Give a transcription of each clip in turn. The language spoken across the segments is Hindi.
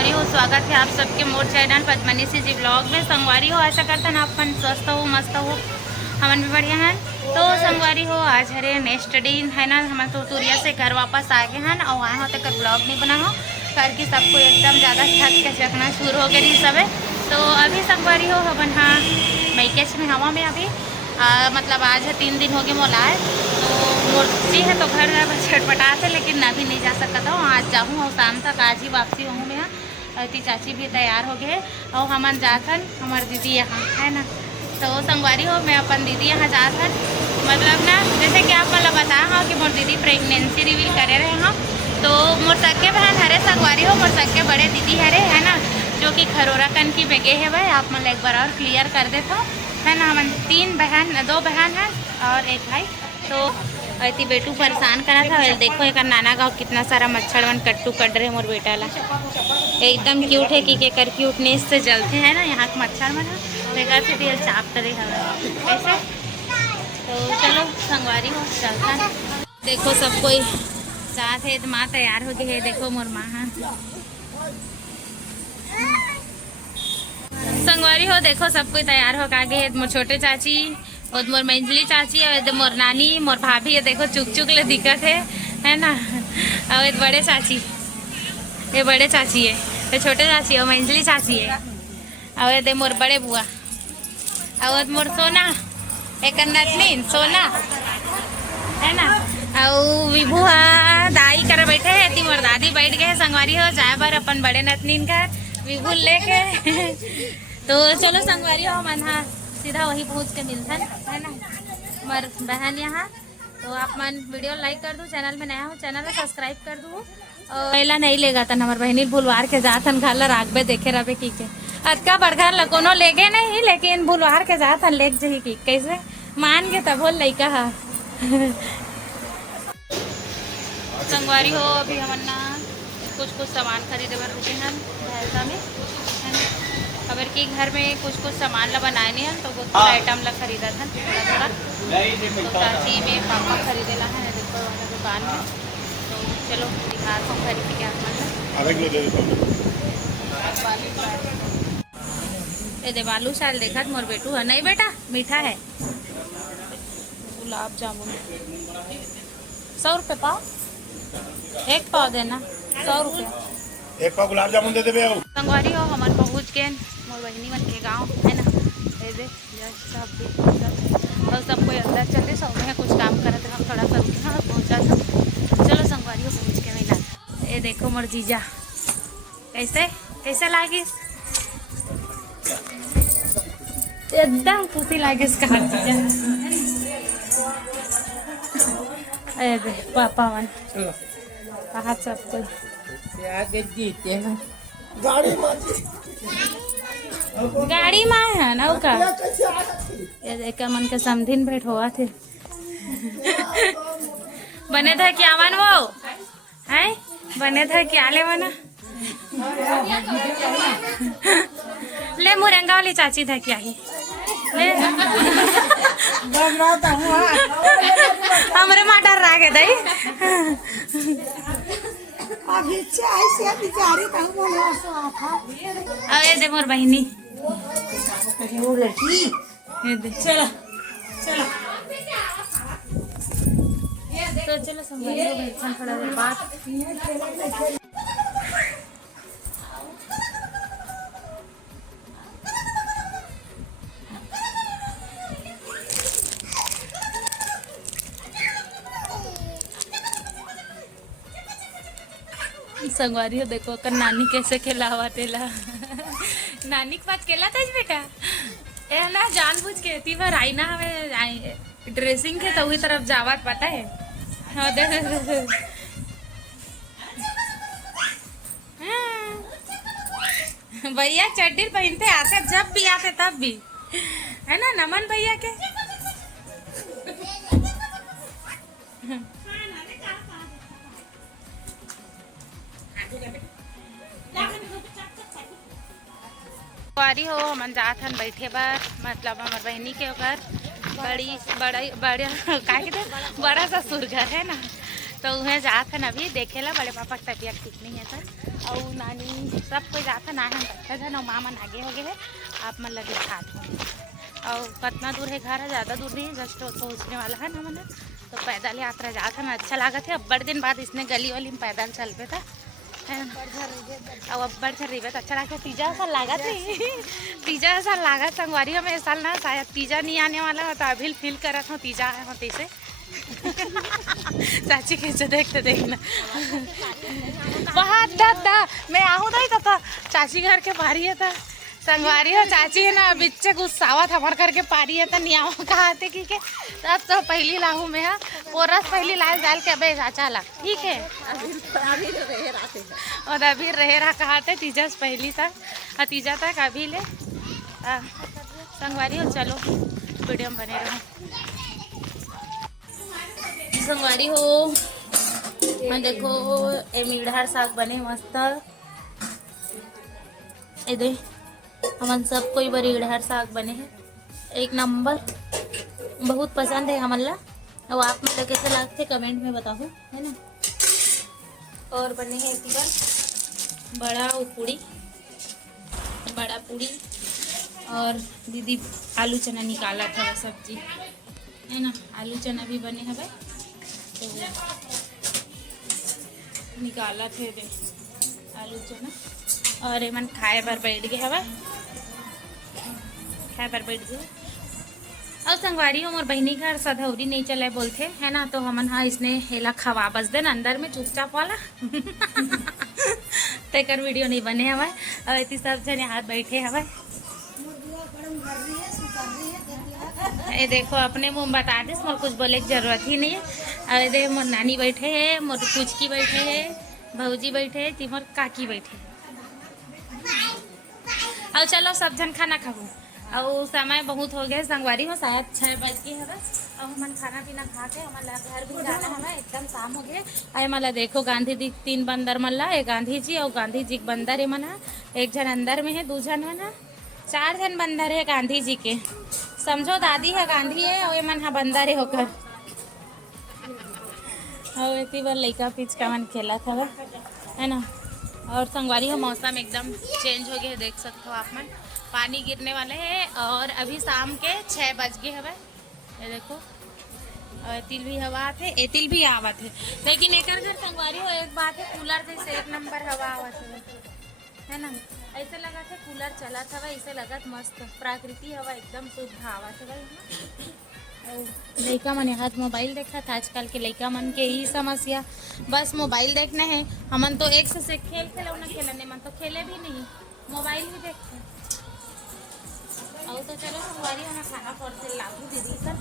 संगवारी हो, स्वागत है आप सबके मोर चैनल पद्मनीसी जी ब्लॉग में। संगवारी हो, आशा करते हैं आप मन स्वस्थ हो, मस्त हो, हमन भी बढ़िया हैं। तो संगवारी हो, आज हरे नेक्स्ट डे है ना, हम तो तुरिया से घर वापस आ गए हैं और आए हो तक ब्लॉग नहीं बना हो करके सबको एकदम ज़्यादा थक के चकना शुरू हो गई सब। तो अभी संगवारी हो हमन हाँ मैकेश में हवा में अभी मतलब आज है 3 दिन हो गए मोला है। तो मोर्ची है तो घर छटपटा थे, लेकिन अभी नहीं जा सकता था। आज जाऊँ और शाम तक आज ही वापसी हूँ मैं। अति चाची भी तैयार हो गए और हमन जाथन हमार दीदी यहाँ है ना। तो संगवारी हो मैं अपन दीदी यहाँ जाथन, मतलब ना जैसे कि आप मतलब बताया हाँ कि मोर दीदी प्रेगनेंसी रिवील करे रहे हाँ। तो मोर सक्के बहन हरे संगवारी हो, मोर सक्के बड़े दीदी हरे है ना, जो कि खरोरा कन की बेगे है वह आप मतलब एक बार और क्लियर कर देता है ना। हम 3 बहन 2 बहन हैं और एक भाई। तो ऐसी बेटू परेशान करा था। देखो एक नाना गाँव कितना सारा मच्छर वन कट्टू कट रहे मोर बेटा ला, एकदम क्यूट है कि के कर क्यूटनेस से जलते हैं ना यहाँ के मच्छर मन बेकार से दिल चाप करे हमें ऐसे। तो चलो संगवारी हो चलता है। देखो सब कोई साथ है, माँ तैयार हो गई है। देखो मोर माँ हाँ संगवारी हो, देखो सब कोई तैयार हो गए है। मोर छोटे चाची और मोर मंजली चाची और मोर नानी मोर भाभी है। देखो चुक चुक ले दिक्कत है ना। और एक बड़े चाची, ये बड़े चाची है, ये छोटे चाची और मंजली चाची है। और ये मोर बड़े बुआ और मोर सोना एक नटनीन सोना है ना। और विभू दाई कर बैठे है, ती मोर दादी बैठ गए संगवारी हो जाए बार अपन बड़े नतनीन का विभू लेके। तो चलो संगवारी हो मन हाँ सीधा वही पहुँच के मिलता है ना मर बहन यहाँ। तो आप मन वीडियो लाइक कर दो, चैनल में नया हो चैनल में सब्सक्राइब कर दो। पहला नहीं लेगा तन हमार बहनी भूलवार के जाथन घर ला राखबे देखे रहे की के अतका बड़घर ला कोनो लेगे नहीं, लेकिन भूलवार के जाथन लेग जही की कैसे मान के तब बोल लइका हा। संगवारी हो अभी हमन ना कुछ सामान खरीदे बर रुके हैं भैंसा में है ना। खबर की घर में कुछ सामान ला बनाए नहीं है तो कुछ आइटम ला खरीदा था थोड़ा। तो चाची में पापा खरीदेला है ना देखो वाला दुकान में। तो चलो दिखा को खरीद के ये दे बालू शाल देखा मोर बेटू है नहीं बेटा मीठा है। गुलाब जामुन 100 रुपये पाव, एक पाव देना 100 रुपया। एक पाव गुलाब जामुन दे देबे। संगवारी हो हमारे पहुँच गए मोर बहनी मन के गाँव है ना। दे सब और सब कोई अंदर चले सब में कुछ काम करते हम थोड़ा सा हाँ पहुँचा था। चलो संगवारी हो पहुँच के मिला। ये देखो मोर जीजा कैसे कैसे लागी, एकदम खुशी लागे इसका जीजा। अरे पापा मन कहा सब कोई गाड़ी में है ना का ये देख मन के समधिन भेंट हुआ थे। बने था क्या मन वो है, बने था क्या ले मना ले मुरंगा वाली चाची था क्या ही ले हमरे मटर रह गए दई अरे दे मोर बहनी चलो चलो तो चलो संभालो थोड़ा देर बाद। संगवारी हो देखो कर नानी कैसे खिलावा तेला नानी के पास केला था बेटा ए ना जानबूझ के ती बार आई ना हमें ड्रेसिंग के तो वही तरफ जावत पता है। हाँ दे भैया चड्डी पहनते आते जब भी आते तब भी है ना नमन भैया के। संगवारी हो हमन जात हन बैठे बार मतलब हमार बहनी के घर बड़ा का बड़ा सा सुरघर है ना। तो वह जात हन अभी देखेला बड़े पापा की तबीयत ठीक नहीं है था और नानी सब कोई जाता ना हम बैठा था ना मामा आगे हो गए है आप मन लगे खात हो और कितना दूर है घर है ज़्यादा दूर नहीं है जस्ट पहुँचने वाला है ना मैंने तो पैदल यात्रा जाता है अच्छा लगा था अब बड़े दिन बाद इसने गली वाली में पैदल चल पे था अब अब्बड़ झर रही अच्छा लगा तीजा ऐसा लगा थी तीजा ऐसा लगा संगवारी में इस साल ना शायद तीजा नहीं आने वाला हो तो अभी फील कर रहा था तीजा आया हो तीसे चाची कैसे देखते देखना बहुत दादा मैं आहूँ नहीं था चाची घर के बाहरी है था संगवारी हो चाची है ना बिच्चे गुस्सावा था भर करके पारी है था नियाओ कहा थे कि तब तो पहली लाहू में है पोरस पहली लाल डाल के बे चाचा ला ठीक है और अभी रहे रहा कहा थे तीजा पहली तक तीजा तक अभी ले संगवारी हो चलो वीडियो में बने रहो संगवारी हो मैं देखो ए मीढ़ा साग बने मस्त ए दे हमन सब कोई बड़ी इड़हर साग बने हैं एक नंबर बहुत पसंद है हमन ला और आप मतलब कैसे लगते कमेंट में बताओ है ना और बने हैं एक बार बड़ा पूड़ी और दीदी आलू चना निकाला था सब्जी है ना आलू चना भी बने हैं भाई तो निकाला थे दे आलू चना और एमन खाए पर बैठ गए हवा खाए पर बैठ गए और संगवारी हो मोर बहनी घर सधौरी नहीं चले बोलते है ना तो हमन हाँ इसने हेला खवा बस देन अंदर में चुपचाप वाला तेकर वीडियो नहीं बने हवाए और इतनी सब जने हाथ बैठे हवाए ये देखो अपने मुँह बता दे मोर कुछ बोले की जरूरत ही नहीं है और दे मोर नानी बैठे है मोर कुचकी बैठे है भौजी बैठे है तिमोर काकी बैठे और चलो सब जन खाना खाओ और समय बहुत हो गया संगवारी में शायद 6 बज गए है और हमन खाना पीना खा के हमारा घर भी जाना हमें एकदम शाम हो गया अरे मला देखो गांधी जी 3 बंदर मल्ला एक गांधी जी और गांधी जी बंदर है मना एक जन अंदर में है 2 जन है ना 4 जन बंदर है गांधी जी के समझो दादी है गांधी है और ये मन है बंदर है होकर और इतनी बार लड़का पिचका मन खेला था है ना और संगवारी हो मौसम एकदम चेंज हो गया है देख सकते हो आप मन पानी गिरने वाले हैं और अभी शाम के 6 बज गए हवे ये देखो एतिल भी हवा थे एतिल भी आवत है लेकिन एक घर संगवारी हो एक बात है कूलर से 1 नंबर हवा आवत है ना ऐसे लगा था कूलर चला था ऐसे लगा मस्त प्राकृतिक हवा एकदम शुद्ध आवत है लड़का मन हाथ मोबाइल देखा था आजकल के लड़का मन के ही समस्या बस मोबाइल देखने हैं हमन तो एक से खेल खेलौना खेलने मन तो खेले भी नहीं मोबाइल भी देखते और तो चलो संगवारी होना खाना पड़ते लागू दीदी सर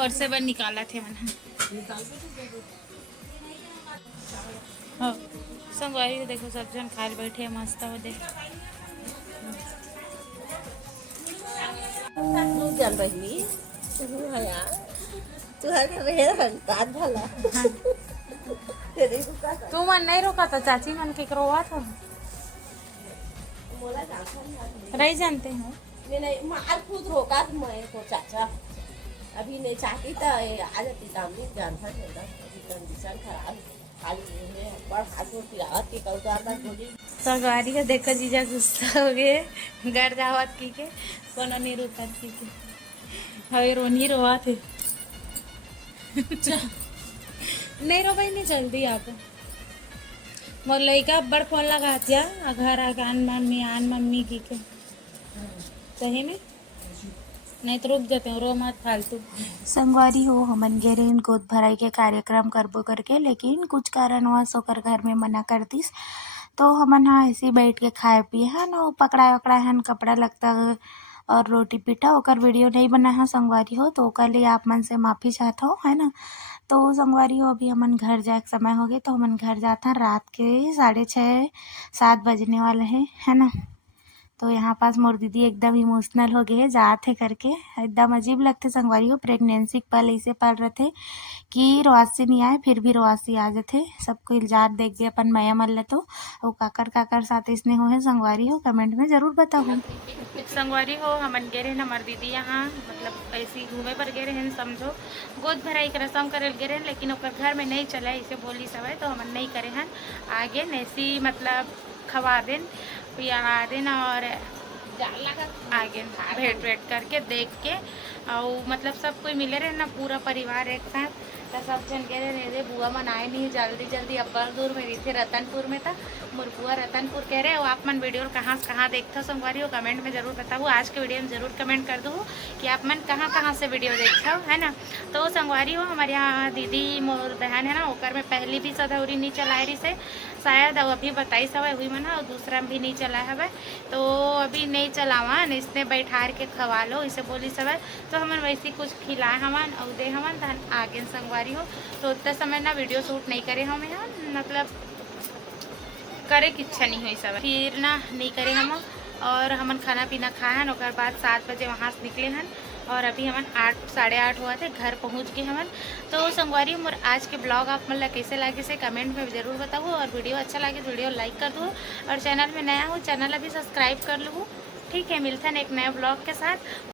और से बन निकाला थे मन हाँ संगवारी देखो सब जन खाल बैठे मस्त हो दे जान रही तू मन नहीं रोका था चाची मन के रोवा था रही जानते हैं मार खुद रोका मैं को चाचा अभी नहीं चाहती तो आ जाती काम नहीं जानता कंडीशन खराब संगवारी का देखो जीजा गुस्सा हो गए घर जावत की के कोनो नहीं रोकत की के हवे रोनी रोआ थे नहीं रो भाई नहीं जल्दी आप मोर लड़का बड़ फोन लगा दिया घर आन मम्मी की के सही में नहीं तो रुक जाते हैं रो मत फालतू संगवारी हो हमन गेरेन गोद भराई के कार्यक्रम करबो करके लेकिन कुछ कारणवश होकर घर में मना कर दिस तो हमन हाँ ऐसे बैठ के खाए पिए हैं ना पकड़ा वकड़ा है कपड़ा लगता और रोटी पीटा ओकर वीडियो नहीं बना है संगवारी हो तो ओकर लिए आप मन से माफ़ी चाहता हो है ना तो संगवारी हो अभी हमन घर जाए के समय हो गए तो हमन घर जाते हैं रात के 6:30-7 बजने वाले हैं है ना तो यहाँ पास मोर दीदी एकदम इमोशनल हो गए जाते करके। एकदम अजीब लगते संगवारी हो, प्रेगनेंसी पल ऐसे पल रहे थे कि रोआसी नहीं आए फिर भी रोआसी आ जाते। सबको इल्जात देख गए अपन मया मल तो और काकर साथ इसने हो है संगवारी हो, कमेंट में जरूर बताओ। संगवारी हो हमन गे रहे हमार दीदी यहाँ, मतलब ऐसे ही घूमे पर गे रहे समझो, गोद भराई के रसम करे गे रहे, लेकिन ओकर घर में नहीं चला इसे बोली सब है, तो हमन नहीं करे हैं आगे नैसी, मतलब खवा देन पिया देन और आगे भेंट वेट करके देख के और मतलब सब कोई मिले रहे ना, पूरा परिवार एक साथ, तो सब जन कह रहे बुआ मन आए नहीं जल्दी अब्बर दूर में रही थे रतनपुर में था मोर बुआ रतनपुर कह रहे हो। आप मन वीडियो कहाँ से कहाँ देखते हो संगवारी हो, कमेंट में ज़रूर बताओ। आज के वीडियो में ज़रूर कमेंट कर दो कि आप मन कहाँ से वीडियो देखते हो, है ना। तो संगवारी हो हमारे यहाँ दीदी मोर बहन है ना, ओकर में पहली भी सधौरी नहीं चलाए रही से शायद, और अभी बताई सब हुई मना और दूसरा भी नहीं चला है, तो अभी नहीं चलावा इसने बैठार के खवा लो इसे बोली सब है, तो हमन वैसे कुछ खिलाए हमन और दे हमन तहन आगे संगवारी हो। तो उतने समय ना वीडियो शूट नहीं करे हम यहाँ, मतलब करे की इच्छा नहीं हुई सब, फिर ना नहीं करे हम, और हमन खाना पीना खाए हैं, और बाद 7 बजे वहाँ से निकले हैं और अभी हमन 8 साढ़े 8 हुआ थे घर पहुँच गए हमन। तो संगवारी मोर आज के ब्लॉग आप मतलब कैसे लगे से कमेंट में ज़रूर बताओ, और वीडियो अच्छा लगे तो वीडियो लाइक कर दो, और चैनल में नया हो चैनल अभी सब्सक्राइब कर लो। ठीक है, मिलते हैं एक नए ब्लॉग के साथ।